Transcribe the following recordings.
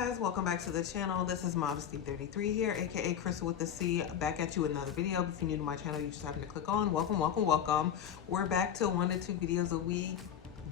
guys, welcome back to the channel. This is Modesty33 here, aka Crystal with the C, back at you with another video. If you're new to my channel, you just happen to click on. Welcome. We're back to 1 to 2 videos a week.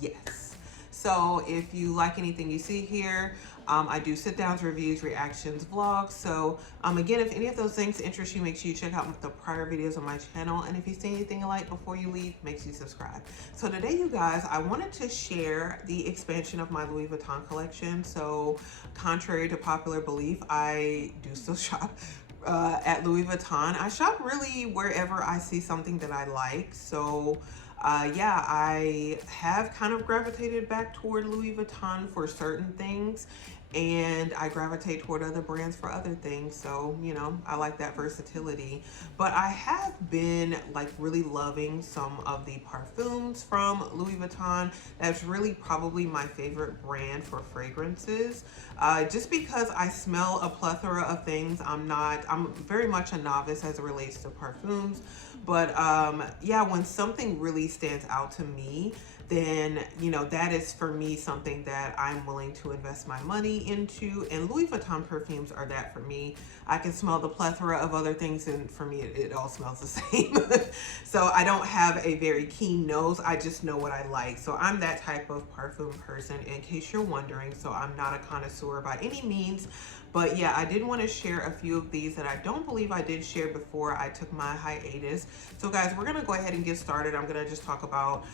Yes. So if you like anything you see here, I do sit downs, reviews, reactions, vlogs. So again, if any of those things interest you, make sure you check out the prior videos on my channel. And if you see anything you like before you leave, make sure you subscribe. So today, you guys, I wanted to share the expansion of my Louis Vuitton collection. So contrary to popular belief, I do still shop at Louis Vuitton. I shop really wherever I see something that I like. So yeah, I have kind of gravitated back toward Louis Vuitton for certain things, and I gravitate toward other brands for other things. So, you know, I like that versatility. But I have been like really loving some of the parfums from Louis Vuitton. That's really probably my favorite brand for fragrances. Just because I smell a plethora of things. I'm very much a novice as it relates to parfums. But yeah, when something really stands out to me, then, you know, that is for me something that I'm willing to invest my money into. And Louis Vuitton perfumes are that for me. I can smell the plethora of other things, and for me, it all smells the same. So I don't have a very keen nose. I just know what I like. So I'm that type of parfum person, in case you're wondering. So I'm not a connoisseur by any means. But yeah, I did want to share a few of these that I don't believe I did share before I took my hiatus. So guys, we're going to go ahead and get started. I'm going to just talk about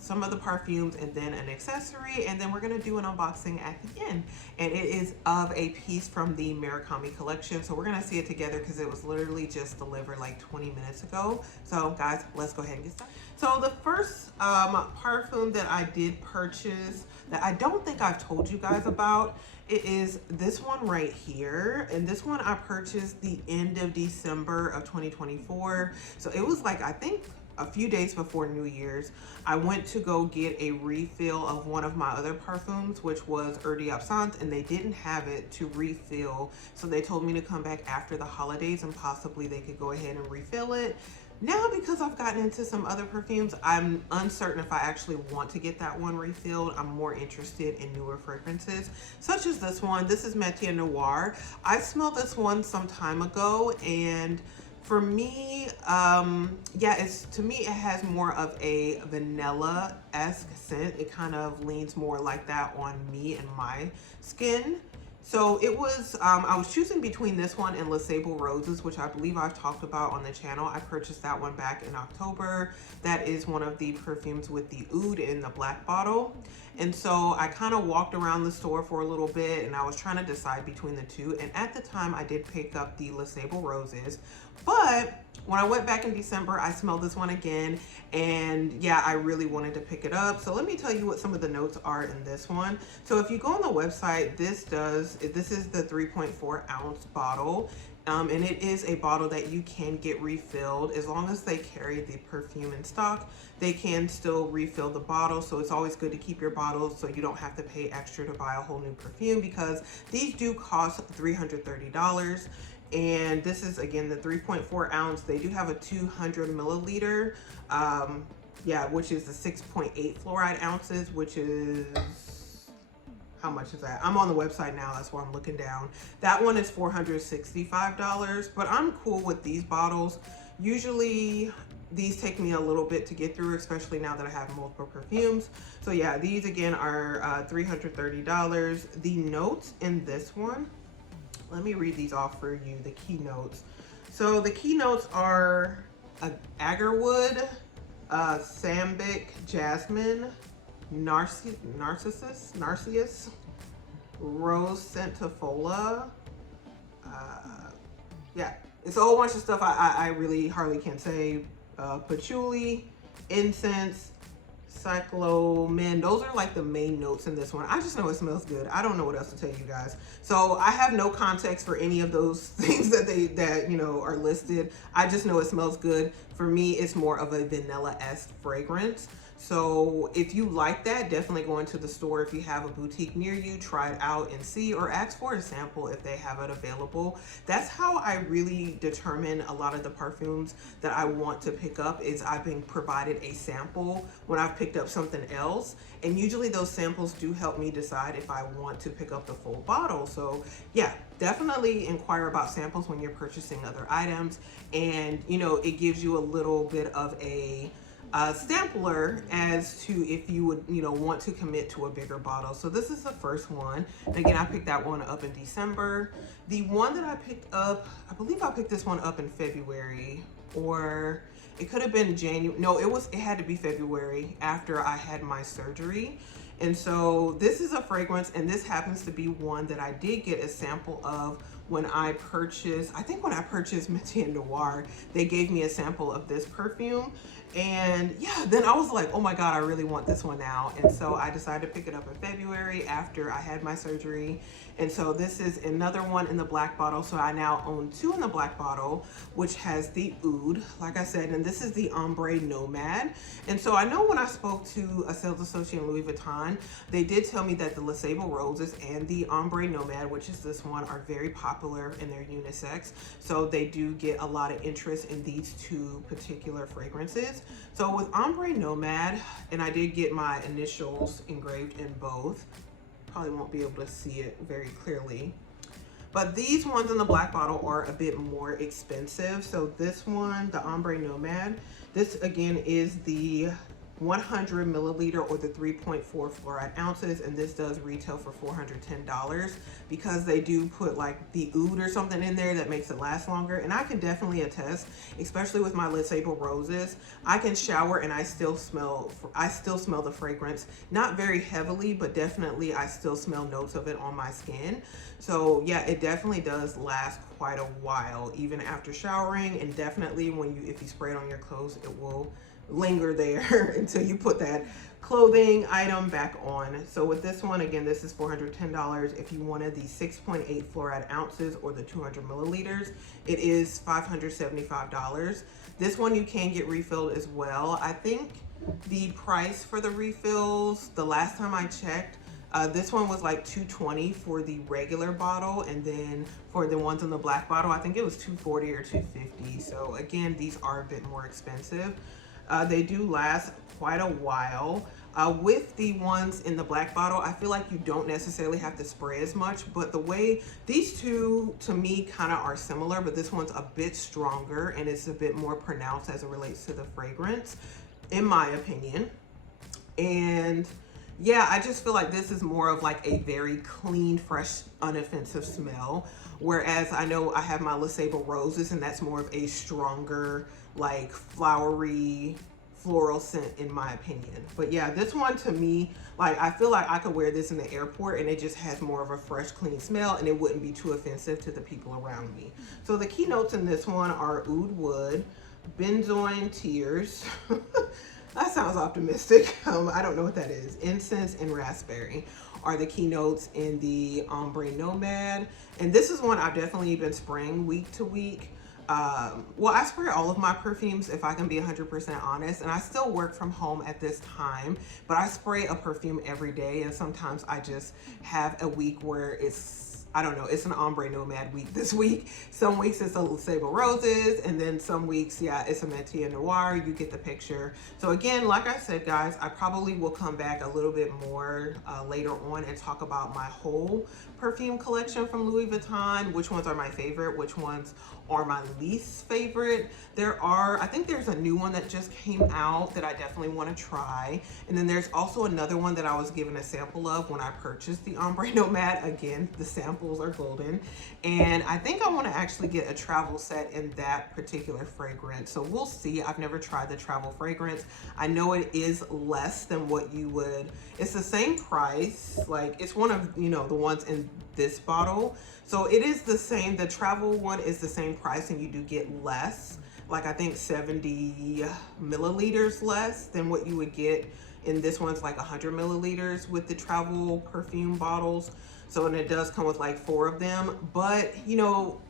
some of the perfumes and then an accessory, and then we're going to do an unboxing at the end. And it is of a piece from the Murakami collection. So we're going to see it together because it was literally just delivered like 20 minutes ago. So guys, let's go ahead and get started. So the first parfum that I did purchase that I don't think I've told you guys about, it is this one right here. And this one I purchased the end of December of 2024. So it was like, I think a few days before New Year's, I went to go get a refill of one of my other parfums, which was Eau d'Absinthe, and they didn't have it to refill. So they told me to come back after the holidays and possibly they could go ahead and refill it. Now, because I've gotten into some other perfumes, I'm uncertain if I actually want to get that one refilled. I'm more interested in newer fragrances, such as this one. This is Métier Noir. I smelled this one some time ago, and for me, yeah, to me, it has more of a vanilla-esque scent. It kind of leans more like that on me and my skin. So it was, I was choosing between this one and Les Sable Roses, which I believe I've talked about on the channel. I purchased that one back in October. That is one of the perfumes with the oud in the black bottle. And so I kind of walked around the store for a little bit, and I was trying to decide between the two. And at the time, I did pick up the Les Sable Roses. But when I went back in December, I smelled this one again, and yeah, I really wanted to pick it up. So let me tell you what some of the notes are in this one. So if you go on the website, this is the 3.4 ounce bottle. And it is a bottle that you can get refilled as long as they carry the perfume in stock. They can still refill the bottle, so it's always good to keep your bottles so you don't have to pay extra to buy a whole new perfume, because these do cost $330. And this is, again, the 3.4 ounce. They do have a 200 milliliter, yeah, which is the 6.8 fluoride ounces, which is, how much is that? I'm on the website now, that's why I'm looking down. That one is $465, but I'm cool with these bottles. Usually these take me a little bit to get through, especially now that I have multiple perfumes. So yeah, these again are $330. The notes in this one, let me read these off for you, the keynotes. So the keynotes are agarwood, sambic, jasmine, narcissus, rose centifola. Yeah, it's a whole bunch of stuff I really hardly can say. Patchouli, incense, cyclamen. Those are like the main notes in this one. I just know it smells good. I don't know what else to tell you guys. So I have no context for any of those things that you know are listed. I just know it smells good. For me, it's more of a vanilla-esque fragrance. So if you like that, definitely go into the store if you have a boutique near you, try it out and see, or ask for a sample if they have it available. That's how I really determine a lot of the perfumes that I want to pick up, is I've been provided a sample when I've picked up something else. And usually those samples do help me decide if I want to pick up the full bottle. So yeah, definitely inquire about samples when you're purchasing other items. And you know, it gives you a little bit of a sampler as to if you would, you know, want to commit to a bigger bottle. So this is the first one. And again, I picked that one up in December. The one that I picked up, I believe I picked this one up in February, or it could have been January. No, it had to be February after I had my surgery. And so this is a fragrance, and this happens to be one that I did get a sample of when I purchased, I think when I purchased Métier Noir, they gave me a sample of this perfume. And yeah, then I was like, oh my God, I really want this one now. And so I decided to pick it up in February after I had my surgery. And so this is another one in the black bottle. So I now own two in the black bottle, which has the oud, like I said, and this is the Ombre Nomad. And so I know when I spoke to a sales associate in Louis Vuitton, they did tell me that the Le Sable Roses and the Ombre Nomad, which is this one, are very popular in their unisex. So they do get a lot of interest in these two particular fragrances. So with Ombre Nomad, and I did get my initials engraved in both. Probably won't be able to see it very clearly. But these ones in the black bottle are a bit more expensive. So this one, the Ombre Nomad, this again is the 100 milliliter or the 3.4 fluoride ounces, and this does retail for $410 because they do put like the oud or something in there that makes it last longer. And I can definitely attest, especially with my Le Sable Roses, I can shower and I still smell the fragrance, not very heavily, but definitely I still smell notes of it on my skin. So yeah, it definitely does last quite a while even after showering, and definitely if you spray it on your clothes, it will linger there until you put that clothing item back on. So with this one, again, this is $410. If you wanted the 6.8 fluoride ounces or the 200 milliliters, it is $575. This one you can get refilled as well. I think the price for the refills, the last time I checked, this one was like $220 for the regular bottle, and then for the ones in the black bottle, I think it was $240 or $250. So again, these are a bit more expensive. They do last quite a while. With the ones in the black bottle, I feel like you don't necessarily have to spray as much, but the way these two to me kind of are similar, but this one's a bit stronger and it's a bit more pronounced as it relates to the fragrance, in my opinion. And yeah, I just feel like this is more of like a very clean, fresh, unoffensive smell. Whereas I know I have my Le Sable Roses, and that's more of a stronger, like flowery, floral scent in my opinion. But yeah, this one to me, like I feel like I could wear this in the airport and it just has more of a fresh, clean smell, and it wouldn't be too offensive to the people around me. So the keynotes in this one are oud wood, benzoin tears, that sounds optimistic. I don't know what that is. Incense and raspberry are the keynotes in the Ombre Nomad. And this is one I've definitely been spraying week to week. Well, I spray all of my perfumes, if I can be 100% honest, and I still work from home at this time, but I spray a perfume every day, and sometimes I just have a week where I don't know, it's an Ombre Nomad week this week. Some weeks it's a Le Sable Roses, and then some weeks, yeah, it's a Métier Noir. You get the picture. So again, like I said, guys, I probably will come back a little bit more later on and talk about my whole perfume collection from Louis Vuitton, which ones are my favorite, which ones are my least favorite. I think there's a new one that just came out that I definitely want to try. And then there's also another one that I was given a sample of when I purchased the Ombre Nomad. Again, the samples are golden. And I think I want to actually get a travel set in that particular fragrance. So we'll see. I've never tried the travel fragrance. I know it is less than what you would, it's the same price. Like it's one of, the ones in this bottle. So it is the same, the travel one is the same price, and you do get less, like I think 70 milliliters less than what you would get in this one's like 100 milliliters with the travel perfume bottles. So, and it does come with like 4 of them, but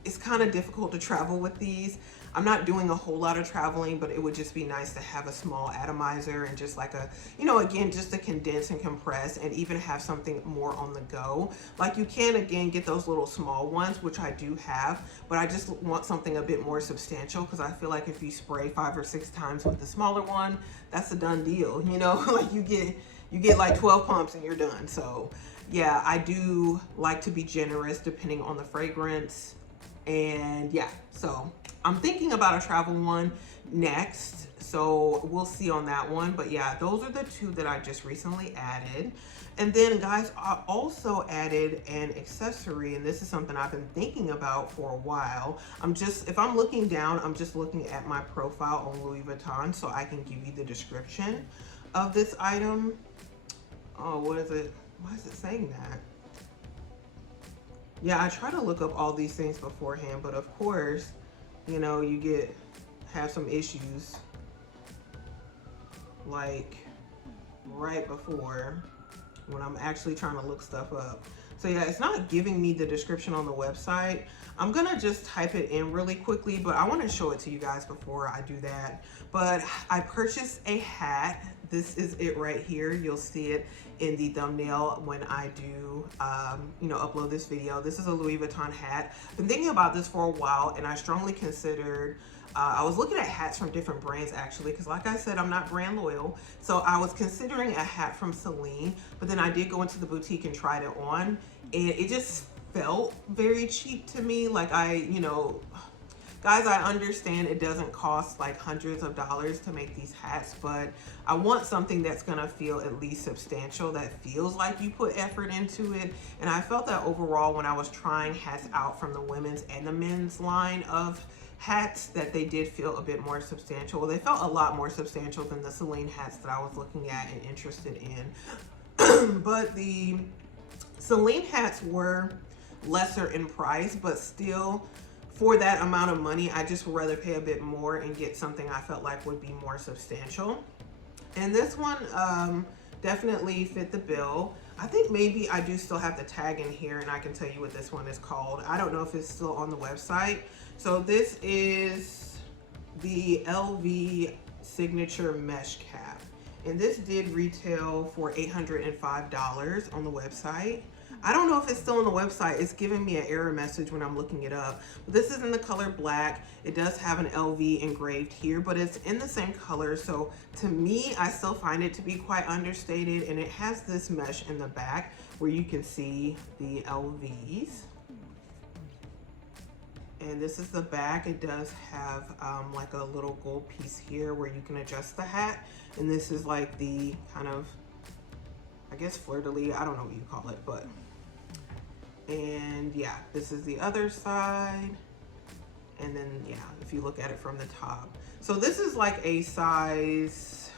it's kind of difficult to travel with these. I'm not doing a whole lot of traveling, but it would just be nice to have a small atomizer and just like a, you know, again, just to condense and compress and even have something more on the go. Like you can, again, get those little small ones, which I do have, but I just want something a bit more substantial because I feel like if you spray 5 or 6 times with the smaller one, that's a done deal, you know. Like you get like 12 pumps and you're done. So yeah, I do like to be generous depending on the fragrance. And yeah, so I'm thinking about a travel one next, so we'll see on that one. But yeah, those are the 2 that I just recently added. And then guys, I also added an accessory, and this is something I've been thinking about for a while. If I'm looking down, I'm just looking at my profile on Louis Vuitton so I can give you the description of this item. Oh, what is it? Why is it saying that? Yeah, I try to look up all these things beforehand, but of course, you know, you have some issues like right before when I'm actually trying to look stuff up. So yeah, it's not giving me the description on the website. I'm gonna just type it in really quickly, but I wanna show it to you guys before I do that. But I purchased a hat. This is it right here. You'll see it in the thumbnail when I do, you know, upload this video. This is a Louis Vuitton hat. Been thinking about this for a while, and I strongly considered, I was looking at hats from different brands actually, because like I said, I'm not brand loyal. So I was considering a hat from Celine, but then I did go into the boutique and tried it on, and it just felt very cheap to me. Like you know, guys, I understand it doesn't cost like hundreds of dollars to make these hats, but I want something that's gonna feel at least substantial, that feels like you put effort into it. And I felt that overall when I was trying hats out from the women's and the men's line of hats, that they did feel a bit more substantial. Well, they felt a lot more substantial than the Celine hats that I was looking at and interested in. But the Celine hats were lesser in price, but still, for that amount of money, I just would rather pay a bit more and get something I felt like would be more substantial. And this one definitely fit the bill. I think maybe I do still have the tag in here, and I can tell you what this one is called. I don't know if it's still on the website. So this is the LV Signature Mesh Cap. And this did retail for $805 on the website. I don't know if it's still on the website. It's giving me an error message when I'm looking it up. But this is in the color black. It does have an LV engraved here, but it's in the same color. So to me, I still find it to be quite understated. And it has this mesh in the back where you can see the LVs. And this is the back. It does have like a little gold piece here where you can adjust the hat. And this is like the kind of, I guess, fleur-de-lis. I don't know what you call it, but. And yeah, this is the other side. And then yeah, if you look at it from the top. So this is like a size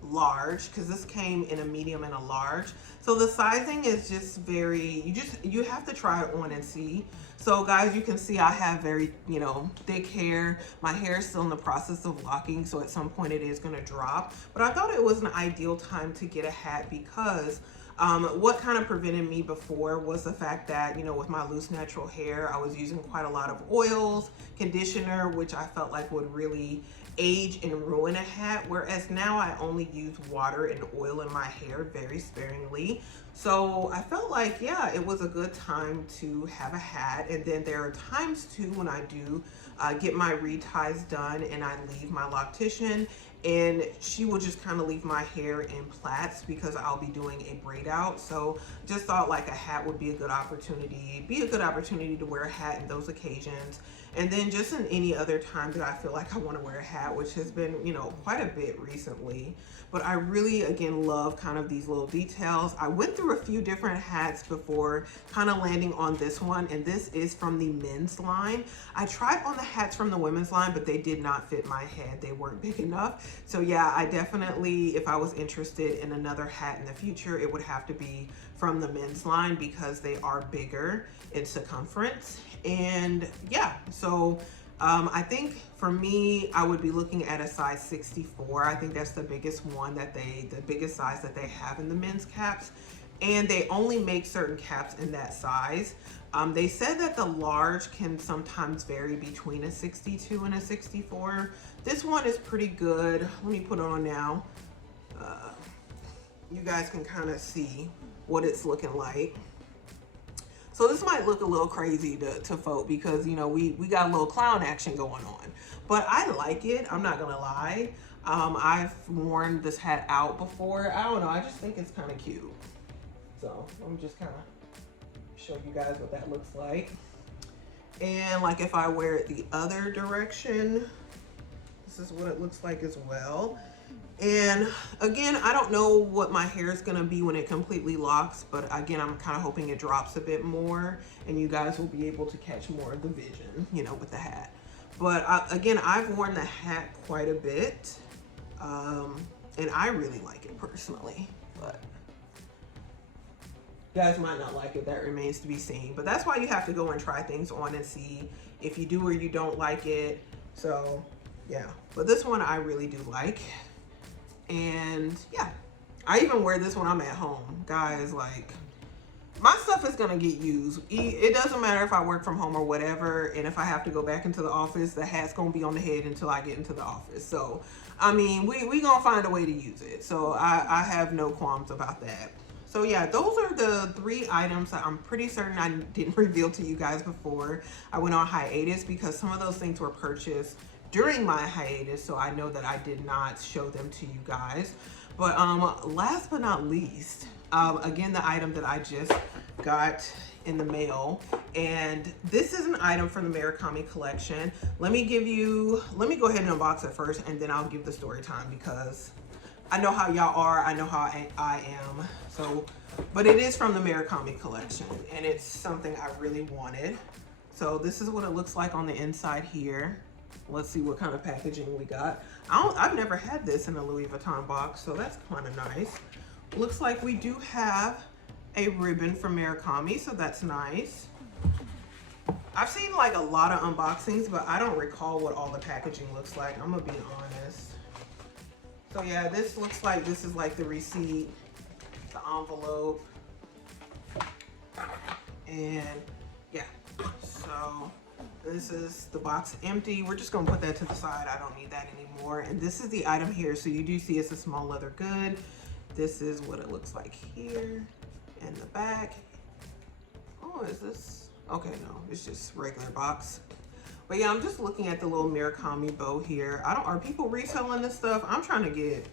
large, because this came in a medium and a large. So the sizing is just very, you have to try it on and see. So guys, you can see I have very, you know, thick hair. My hair is still in the process of locking, so at some point it is going to drop. But I thought it was an ideal time to get a hat because what kind of prevented me before was the fact that, you know, with my loose natural hair, I was using quite a lot of oils, conditioner, which I felt like would really age and ruin a hat, whereas now I only use water and oil in my hair very sparingly. So I felt like, yeah, it was a good time to have a hat. And then there are times too when I do get my reties done and I leave my loctician, and she will just kind of leave my hair in plaits because I'll be doing a braid out. So just thought like a hat would be a good opportunity, to wear a hat in those occasions. And then just in any other time that I feel like I want to wear a hat, which has been, you know, quite a bit recently. But I really, again, love kind of these little details. I went through a few different hats before kind of landing on this one, and this is from the men's line. I tried on the hats from the women's line, but they did not fit my head. They weren't big enough. So yeah, I definitely, if I was interested in another hat in the future, it would have to be from the men's line because they are bigger in circumference. And yeah, so I think for me, I would be looking at a size 64. I think that's the biggest one that the biggest size that they have in the men's caps. and they only make certain caps in that size. They said that the large can sometimes vary between a 62 and a 64. This one is pretty good. Let me put it on now. You guys can kind of see what it's looking like. So this might look a little crazy to folk because, you know, we got a little clown action going on. But I like it. I'm not going to lie. I've worn this hat out before. I don't know. I just think it's kind of cute. So let me just kind of show you guys what that looks like. And like if I wear it the other direction, this is what it looks like as well. And again, I don't know what my hair is going to be when it completely locks, but again, I'm kind of hoping it drops a bit more and you guys will be able to catch more of the vision, you know, with the hat. But again, I've worn the hat quite a bit, and I really like it personally, but you guys might not like it. That remains to be seen. But that's why you have to go and try things on and see if you do or you don't like it. So yeah, but this one I really do like. And yeah, I even wear this when I'm at home. Guys, like, my stuff is gonna get used. It doesn't matter if I work from home or whatever, and if I have to go back into the office, the hat's gonna be on the head until I get into the office. So I mean, we gonna find a way to use it. So I have no qualms about that. So yeah, those are the 3 items that I'm pretty certain I didn't reveal to you guys before I went on hiatus, because some of those things were purchased during my hiatus, so I know that I did not show them to you guys. But last but not least, again, the item that I just got in the mail, and this is an item from the Murakami collection. Let me go ahead and unbox it first, and then I'll give the story time, because I know how y'all are, I know how I am. So, but it is from the Murakami collection, and it's something I really wanted. So this is what it looks like on the inside here. Let's see what kind of packaging we got. I've never had this in a Louis Vuitton box, so that's kind of nice. Looks like we do have a ribbon from Murakami, so that's nice. I've seen like a lot of unboxings, but I don't recall what all the packaging looks like. I'm gonna be honest. So yeah, this looks like this is like the receipt, the envelope, and yeah, so this is the box empty. We're just gonna put that to the side. I don't need that anymore. And this is the item here. So you do see it's a small leather good. This is what it looks like here in the back. Oh, is this? Okay, no, it's just regular box. But yeah, I'm just looking at the little Murakami bow here. Are people reselling this stuff? I'm trying to get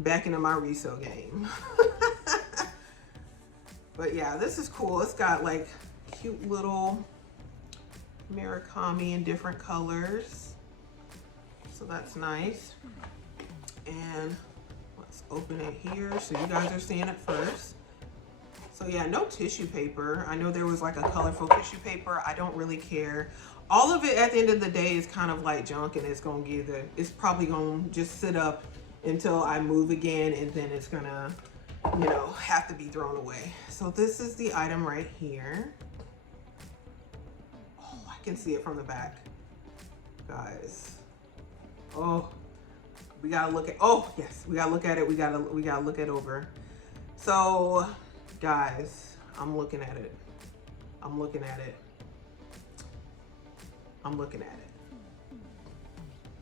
back into my resale game. But yeah, this is cool. It's got like cute little Murakami in different colors, so that's nice. And let's open it here so you guys are seeing it first. So yeah, no tissue paper. I know there was like a colorful tissue paper. I don't really care. All of it at the end of the day is kind of like junk, and it's probably gonna just sit up until I move again, and then it's gonna, you know, have to be thrown away. So this is the item right here. Can see it from the back, guys. Oh, we gotta look at, oh yes, we gotta look at it. We gotta look it over. So guys, I'm looking at it. I'm looking at it.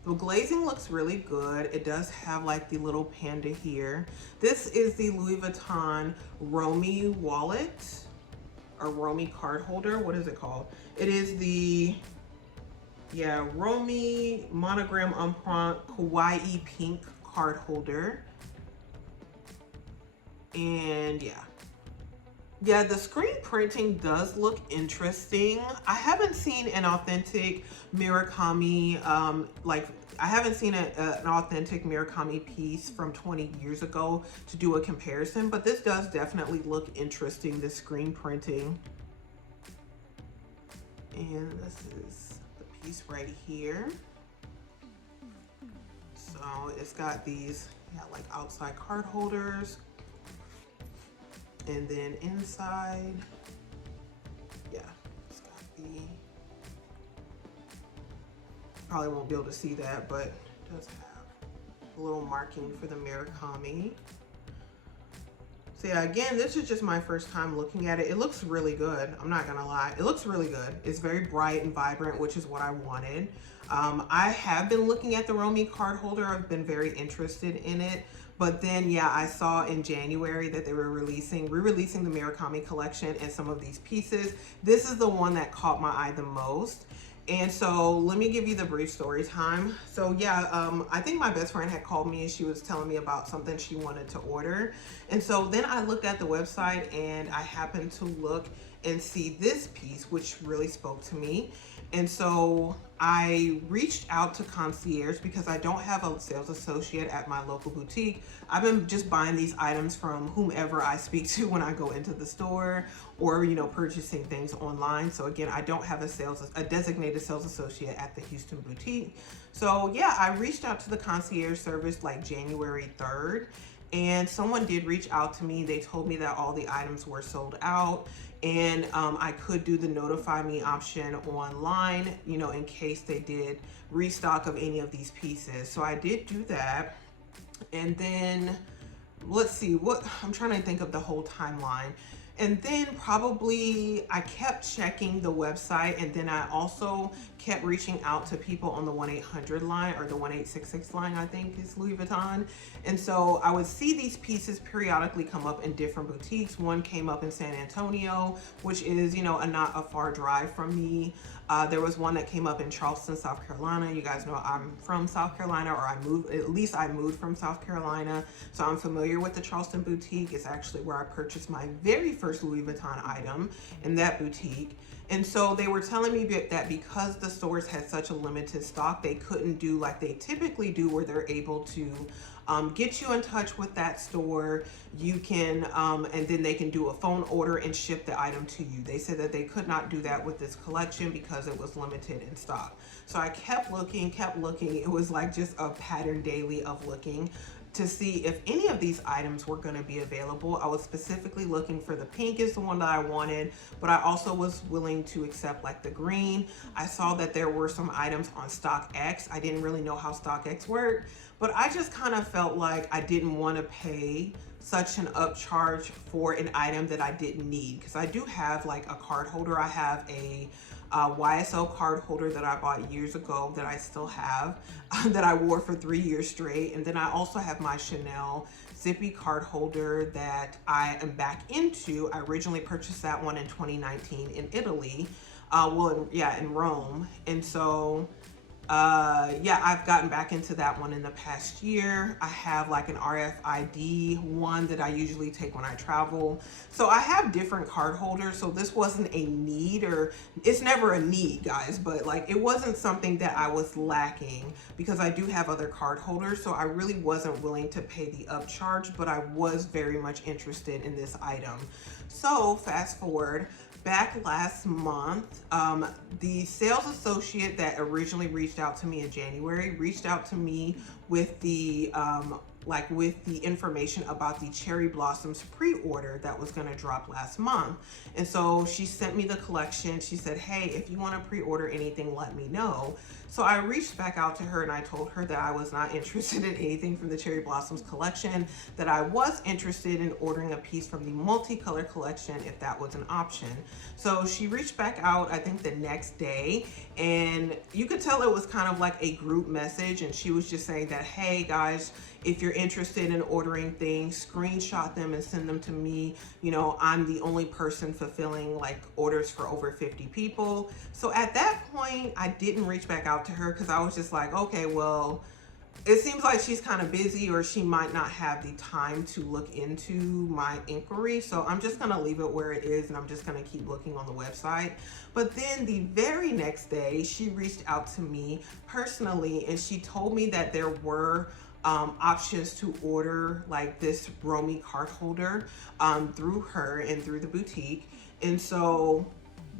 The glazing looks really good. It does have like the little panda here. This is the Louis Vuitton Romy wallet, or Romy card holder. What is it called? It is the, yeah, Romy monogram emprunt kawaii pink card holder. And yeah, the screen printing does look interesting. I haven't seen an authentic Murakami, I haven't seen an authentic Murakami piece from 20 years ago to do a comparison, but this does definitely look interesting, the screen printing. And this is the piece right here. So it's got these, like outside card holders. And then inside, it's got the, probably won't be able to see that, but it does have a little marking for the Murakami. So yeah, again, this is just my first time looking at it. It looks really good. I'm not gonna lie. It looks really good. It's very bright and vibrant, which is what I wanted. I have been looking at the Romy card holder. I've been very interested in it. But then, yeah, I saw in January that they were re-releasing the Murakami collection and some of these pieces. This is the one that caught my eye the most. And so let me give you the brief story time. So yeah, I think my best friend had called me and she was telling me about something she wanted to order. And so then I looked at the website and I happened to look and see this piece, which really spoke to me. And so I reached out to concierge because I don't have a sales associate at my local boutique. I've been just buying these items from whomever I speak to when I go into the store or, you know, purchasing things online. So again, I don't have a designated sales associate at the Houston boutique. So yeah, I reached out to the concierge service like January 3rd. And someone did reach out to me. They told me that all the items were sold out and I could do the notify me option online, you know, in case they did restock of any of these pieces. So I did do that. And then let's see what I'm trying to think of the whole timeline. And then probably I kept checking the website, and then I also kept reaching out to people on the 1-800 line, or the 1866 line, I think is Louis Vuitton. And so I would see these pieces periodically come up in different boutiques. One came up in San Antonio, which is, you know, not a far drive from me. There was one that came up in Charleston, South Carolina. You guys know I'm from South Carolina, or I moved from South Carolina. So I'm familiar with the Charleston boutique. It's actually where I purchased my very first Louis Vuitton item, in that boutique. And so they were telling me that because the stores had such a limited stock, they couldn't do like they typically do, where they're able to get you in touch with that store. You can, and then they can do a phone order and ship the item to you. They said that they could not do that with this collection because it was limited in stock. So I kept looking. It was like just a pattern daily of looking to see if any of these items were going to be available. I was specifically looking for the pink is the one that I wanted, but I also was willing to accept like the green. I saw that there were some items on StockX. I didn't really know how StockX worked, but I just kind of felt like I didn't want to pay such an upcharge for an item that I didn't need, because I do have like a card holder. I have a YSL card holder that I bought years ago that I still have, that I wore for 3 years straight. And then I also have my Chanel zippy card holder that I am back into. I originally purchased that one in 2019 in Italy, in Rome. And so yeah, I've gotten back into that one in the past year. I have like an RFID one that I usually take when I travel. So I have different card holders. So this wasn't a need, or it's never a need, guys, but like it wasn't something that I was lacking, because I do have other card holders. So I really wasn't willing to pay the upcharge, but I was very much interested in this item. So fast forward, back last month, the sales associate that originally reached out to me in January reached out to me with the information about the Cherry Blossoms pre-order that was going to drop last month. And so she sent me the collection. She said, hey, if you want to pre-order anything, let me know. So I reached back out to her and I told her that I was not interested in anything from the Cherry Blossoms collection, that I was interested in ordering a piece from the multicolor collection if that was an option. So she reached back out, I think the next day, and you could tell it was kind of like a group message, and she was just saying that, hey guys, if you're interested in ordering things, screenshot them and send them to me. You know, I'm the only person fulfilling like orders for over 50 people. So at that point, I didn't reach back out to her, because I was just like, okay, well, it seems like she's kind of busy, or she might not have the time to look into my inquiry. So I'm just going to leave it where it is, and I'm just going to keep looking on the website. But then the very next day, she reached out to me personally, and she told me that there were options to order like this Romy card holder through her and through the boutique. And so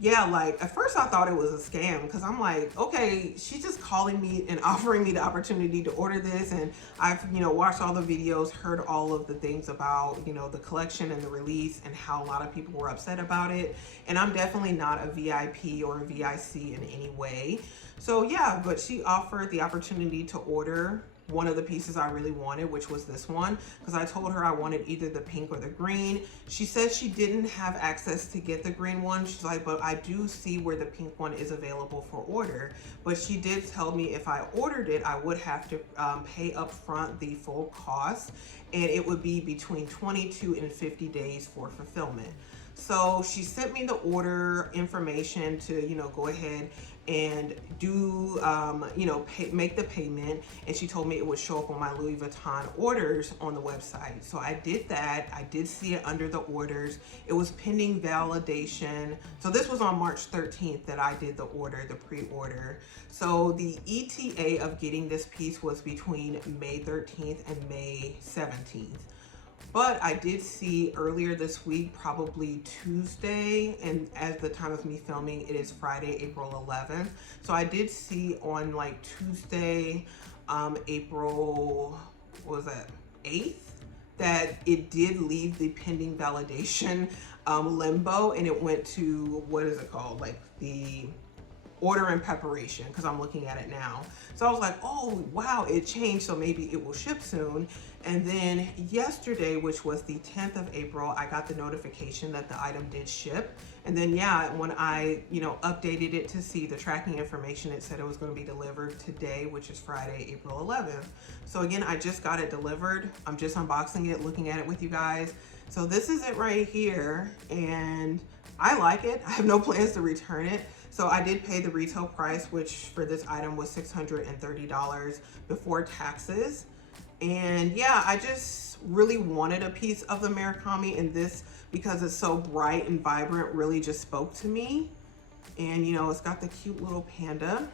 yeah, like at first I thought it was a scam, because I'm like, okay, she's just calling me and offering me the opportunity to order this. And I've, you know, watched all the videos, heard all of the things about, you know, the collection and the release, and how a lot of people were upset about it. And I'm definitely not a VIP or a VIC in any way. So yeah, but she offered the opportunity to order one of the pieces I really wanted, which was this one, because I told her I wanted either the pink or the green. She said she didn't have access to get the green one. She's like, but I do see where the pink one is available for order. But she did tell me if I ordered it, I would have to pay up front the full cost, and it would be between 22 and 50 days for fulfillment. So she sent me the order information to, go ahead and do, make the payment. And she told me it would show up on my Louis Vuitton orders on the website. So I did that. I did see it under the orders. It was pending validation. So this was on March 13th that I did the order, the pre-order. So the ETA of getting this piece was between May 13th and May 17th. But I did see earlier this week, probably Tuesday, and at the time of me filming, it is Friday, April 11th. So I did see on like Tuesday, April, what was that, 8th, that it did leave the pending validation limbo, and it went to, what is it called? Like the order in preparation, because I'm looking at it now. So I was like, oh wow, it changed, so maybe it will ship soon. And then yesterday, which was the 10th of April, I got the notification that the item did ship. And then yeah, when I updated it to see the tracking information, it said it was going to be delivered today, which is Friday, April 11th. So again, I just got it delivered. I'm just unboxing it, looking at it with you guys. So this is it right here, and I like it. I have no plans to return it. So I did pay the retail price, which for this item was $630 before taxes. And yeah, I just really wanted a piece of the Murakami, and this, because it's so bright and vibrant, really just spoke to me. And it's got the cute little panda.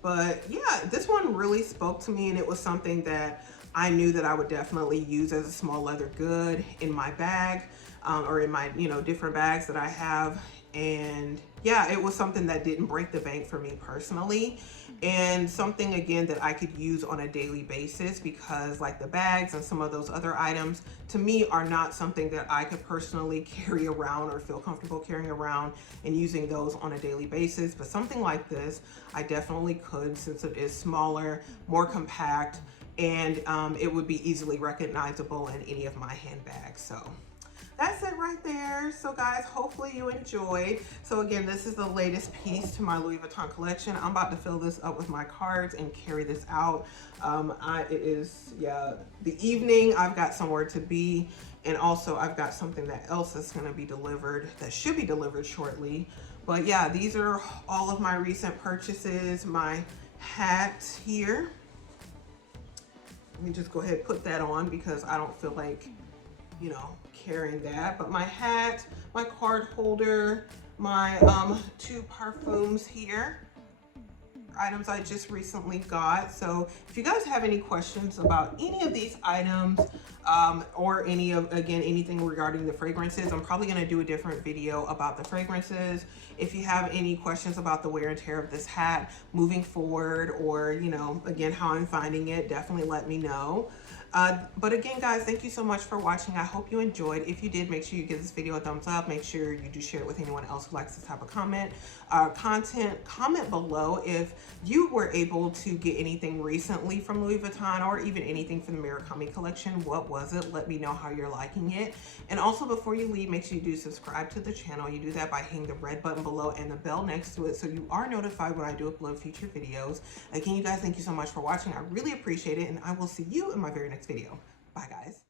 But yeah, this one really spoke to me, and it was something that I knew that I would definitely use as a small leather good in my bag, or in my, different bags that I have. And yeah, it was something that didn't break the bank for me personally, and something again that I could use on a daily basis, because like the bags and some of those other items to me are not something that I could personally carry around or feel comfortable carrying around and using those on a daily basis. But something like this, I definitely could, since it is smaller, more compact, and it would be easily recognizable in any of my handbags. So that's it right there. So guys, hopefully you enjoyed. So again, this is the latest piece to my Louis Vuitton collection. I'm about to fill this up with my cards and carry this out. It is, yeah, the evening. I've got somewhere to be, and also I've got something that else that's going to be delivered, that should be delivered shortly. But yeah, these are all of my recent purchases. My hat here. Let me just go ahead and put that on, because I don't feel like, carrying that. But my hat, my card holder, my 2 perfumes here, items I just recently got. So if you guys have any questions about any of these items, or anything regarding the fragrances, I'm probably going to do a different video about the fragrances. If you have any questions about the wear and tear of this hat moving forward, or again, how I'm finding it, definitely let me know. But again, guys, thank you so much for watching. I hope you enjoyed. If you did, make sure you give this video a thumbs up. Make sure you do share it with anyone else who likes this type of content. Comment below if you were able to get anything recently from Louis Vuitton, or even anything from the Murakami collection. What was it? Let me know how you're liking it. And also, before you leave, make sure you do subscribe to the channel. You do that by hitting the red button below and the bell next to it, so you are notified when I do upload future videos. Again, you guys, thank you so much for watching. I really appreciate it, and I will see you in my very next video. Bye, guys.